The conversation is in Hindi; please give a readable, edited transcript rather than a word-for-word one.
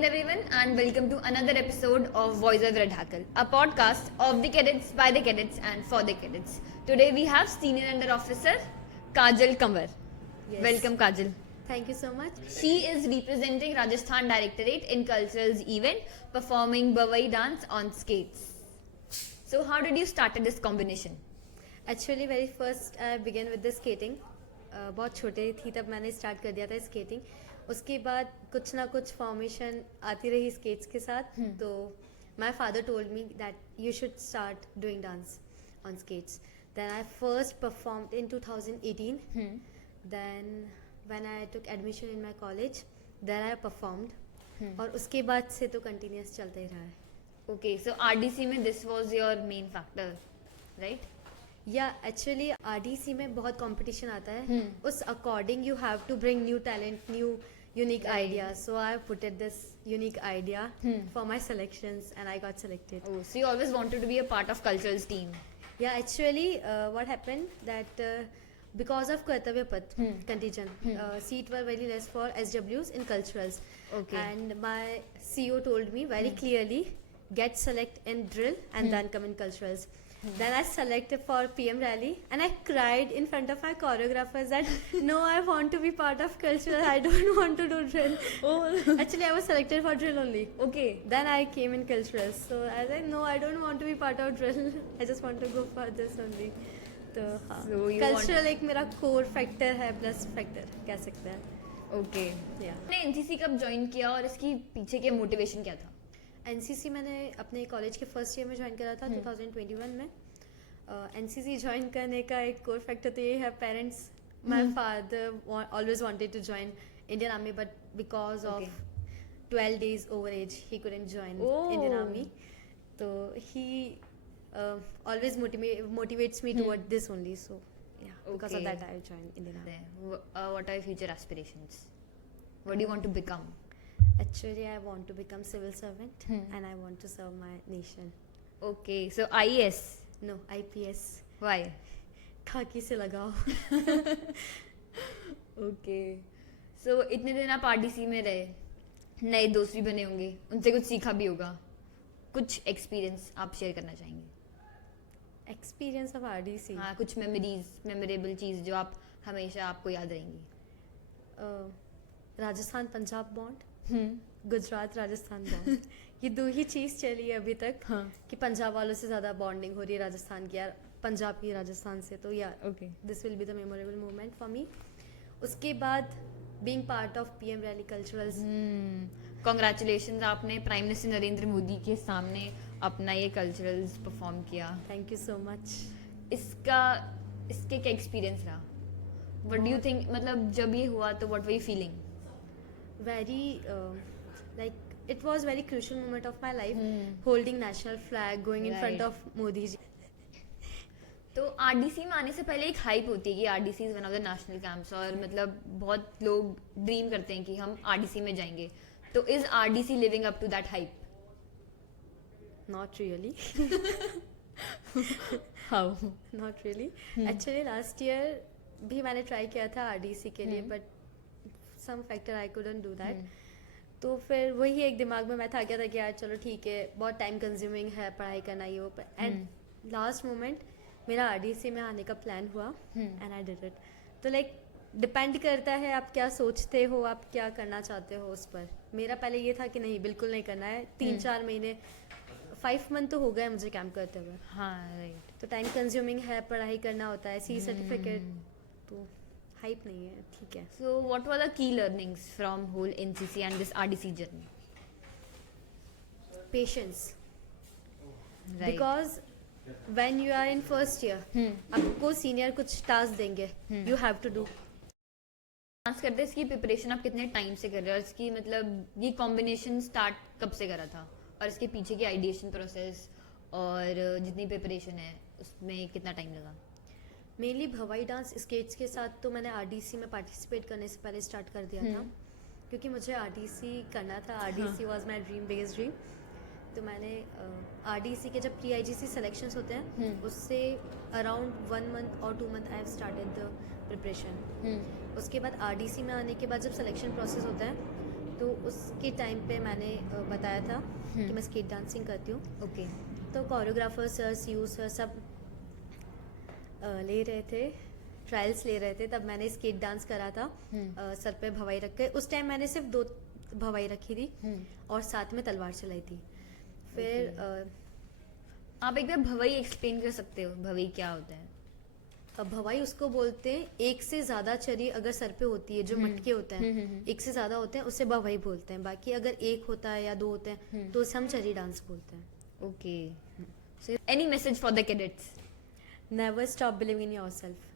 evening, everyone, and welcome to another episode of Voice of Red Hackle, a podcast of the cadets, by the cadets, and for the cadets. Today we have Senior Under Officer Kajal Kamar. Yes. Welcome, Kajal. Thank you so much. She is representing Rajasthan Directorate in Culturals event, performing Bawai dance on skates. So, how did you start this combination? Actually, very first I began with the skating. बहुत छोटे थी तब मैंने स्टार्ट कर दिया था स्केटिंग. उसके बाद कुछ ना कुछ फॉर्मेशन आती रही स्केट्स के साथ. तो my father told me that you should start doing dance on skates. Then I first performed in 2018. Then when I took admission in my college then I performed. और उसके बाद से तो कंटिन्यूस चलता ही रहा है. Okay, so RDC में this was your main factor, right? या एक्चुअली आरडीसी में बहुत कंपटीशन आता है. उस according you have to bring new talent, new unique idea. So I put it this unique idea for my selections and I got selected. Oh, so you always wanted to be a part of culturals team. Yeah, actually what happened that because of Kartavya Path contingent, seat were very less for SWs in culturals. Okay. And my CEO told me very clearly, get select in drill and then come in culturals. Then I selected for PM rally and I cried in front of my choreographers that no, I want to be part of cultural. I don't want to do drill. Oh. Actually, I was selected for drill only. Okay. Then I came in culturals. So I said no, I don't want to be part of drill. I just want to go for this only. तो हाँ, So you cultural एक मेरा core factor है, plus factor कह सकते हैं. Okay. Yeah. आपने NCC कब ज्वाइन किया और इसकी पीछे के मोटिवेशन क्या था? एनसीसी मैंने अपने कॉलेज के फर्स्ट ईयर में ज्वाइन करा था 2021 में. एनसीसी ज्वाइन करने का एक कोर फैक्टर तो ये है, parents, my father always wanted to join Indian Army but because of 12 days over age he couldn't join Indian Army. So he always motivates me toward this only. So yeah, because of that I joined Indian Army. What are your future aspirations? What do you want to become? Actually, I want to become civil servant and I want to serve my nation. Okay, so IAS. No, IPS. Why? खाकी से लगाओ. Okay. So इतने दिन आप RDC में रहे, नए दोस्त भी बने होंगे, उनसे कुछ सीखा भी होगा, कुछ एक्सपीरियंस आप शेयर करना चाहेंगे? Experience of RDC. हाँ, कुछ मेमोरीज, मेमोरेबल चीज जो आप हमेशा आपको याद रहेंगी. राजस्थान पंजाब बॉन्ड, गुजरात राजस्थान बॉन्ड, ये दो ही चीज चली है अभी तक. हाँ. कि पंजाब वालों से ज्यादा बॉन्डिंग हो रही है राजस्थान की, यार पंजाब की राजस्थान से. तो यार Okay. This will be the memorable moment for me. उसके बाद being part of PM rally culturals. Congratulation, आपने प्राइम मिनिस्टर नरेंद्र मोदी के सामने अपना ये कल्चरल्स परफॉर्म किया. Thank you so much. इसके क्या एक्सपीरियंस रहा? व्हाट डू यू थिंक, मतलब जब ये हुआ तो what were you feeling? very like it was very crucial moment of my life, holding national flag, going in front Right. of Modi ji. तो आरडीसी में आने से पहले एक हाइप होती है कि RDC is one of the national camps, और मतलब बहुत लोग ड्रीम करते हैं कि हम आरडीसी में जाएंगे. तो is RDC living up to that hype? Not really. How? Not really. Actually last year भी मैंने ट्राई किया था आरडीसी के लिए, but some factor I couldn't do that. तो फिर वही एक दिमाग में मैं था गया था कि यार चलो ठीक है, बहुत टाइम कंज्यूमिंग है पढ़ाई करना ये वो. एंड लास्ट मोमेंट मेरा आरडीसी में आने का प्लान हुआ एंड आई डिड इट. तो लाइक डिपेंड करता है आप क्या सोचते हो, आप क्या करना चाहते हो उस पर. मेरा पहले ये था कि नहीं, बिल्कुल नहीं करना है. 3-4 महीने, 5 मंथ तो हो गए मुझे कैंप करते हुए. हाँ, राइट. तो टाइम कंज्यूमिंग है, पढ़ाई करना होता है, सी सर्टिफिकेट. तो हाइप नहीं है, ठीक है. So what were the key learnings from whole NCC and this RDC journey? Patience. Right. Because when you are in first year आपको सीनियर कुछ टास्क देंगे, you have to do. Dance करते इसकी प्रिपरेशन आप कितने टाइम से कर रहे हो, और इसकी मतलब ये कॉम्बिनेशन स्टार्ट कब से करा था, और इसके पीछे की आइडिएशन प्रोसेस और जितनी प्रिपरेशन है उसमें कितना टाइम लगा? मेनली भवाई डांस स्केट्स के साथ तो मैंने आरडीसी में पार्टिसिपेट करने से पहले स्टार्ट कर दिया था, क्योंकि मुझे आरडीसी करना था. RDC was my dream, biggest dream. तो मैंने आरडीसी के जब प्री-आईजीसी सिलेक्शंस होते हैं उससे अराउंड 1 month और 2 month I have started the preparation. उसके बाद आरडीसी में आने के बाद जब सिलेक्शन प्रोसेस होता है तो उसके टाइम पे मैंने बताया था कि मैं स्केट डांसिंग करती हूँ. ओके. तो कोरियोग्राफर सर, सीयू सर सब ले रहे थे, ट्रायल्स ले रहे थे. तब मैंने स्केट डांस करा था सर पे भवाई रख के. उस टाइम मैंने सिर्फ 2 भवाई रखी थी और साथ में तलवार चलाई थी. फिर आप एक बार भवई एक्सप्लेन कर सकते हो, भवई क्या होता है? भवाई उसको बोलते हैं, एक से ज्यादा चरी अगर सर पे होती है, जो मटके होते हैं एक से ज्यादा होते हैं, उससे भवाई बोलते हैं. बाकी अगर एक होता है या 2 होते हैं तो उसे हम चरी डांस बोलते हैं. Okay. So any message for the cadets? Never stop believing in yourself.